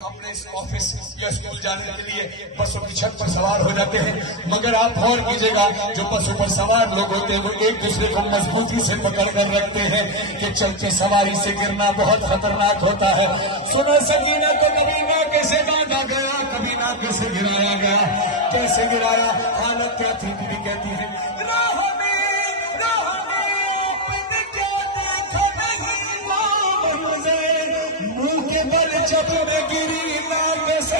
अपने ऑफिस या स्कूल जाने के लिए बसों की छत पर सवार हो जाते हैं, मगर आप गौर कीजिएगा जो बसों पर सवार लोग होते हैं वो एक दूसरे को मजबूती से पकड़ कर रखते हैं कि चलते सवारी से गिरना बहुत खतरनाक होता है। सुनो सकीना को कभी ना कैसे बांधा गया, कभी ना कैसे गिराया गया, कैसे गिराया, हालत क्या थी। बीवी कहती है जब मैं गिरी ना कैसे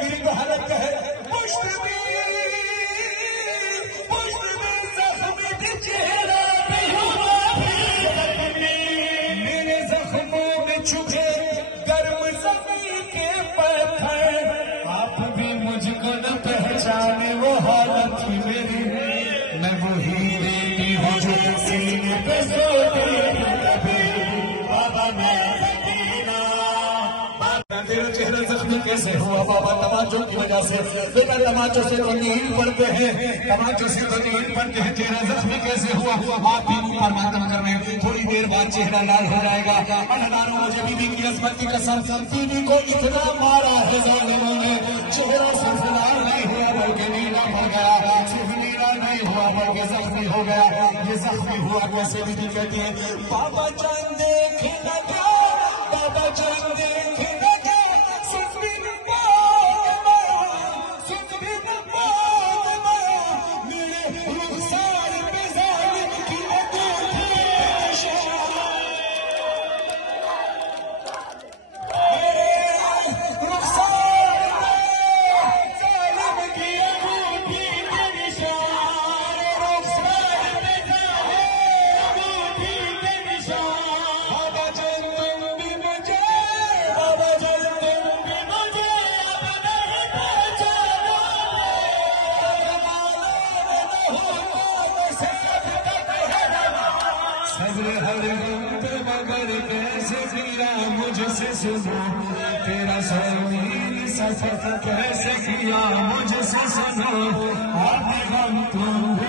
गिरी को हालत का है मेरे जख्मों में चुभे गर्म ज़मीन के पत्थर, आप भी मुझको न पहचाने वो हालत थी मेरी। मैं वो हीरे हूँ जो सीने पे सोते बाबा मैं तेरा चेहरा जख्मी कैसे हुआ बाबा? तमाचों की वजह से। बेटा तमाचों से तो नींद पड़ते हैं, तमाचों से तो नींद पड़ते हैं। चेहरा जख्मी कैसे हुआ? आप बीवी पर मातम कर रहे हैं, थोड़ी देर बाद चेहरा लाल हो जाएगा। अल्लाह मुझे बीवी की अज़मत की कसम, बीवी को इतना मारा है ज़ालिमों ने, चेहरा सिर्फ लाल नहीं हुआ बल्कि नीला पड़ गया, सिर्फ नीला नहीं हुआ बल्कि जख्मी हो गया। ये जख्मी हुआ कैसे? बीवी कहती है बाबा जान देख लगा, बाबा जान देख मगर कैसे किया मुझसे सुनो, तेरा समीर सफर कैसे किया मुझसे सुनो, आप हम तुम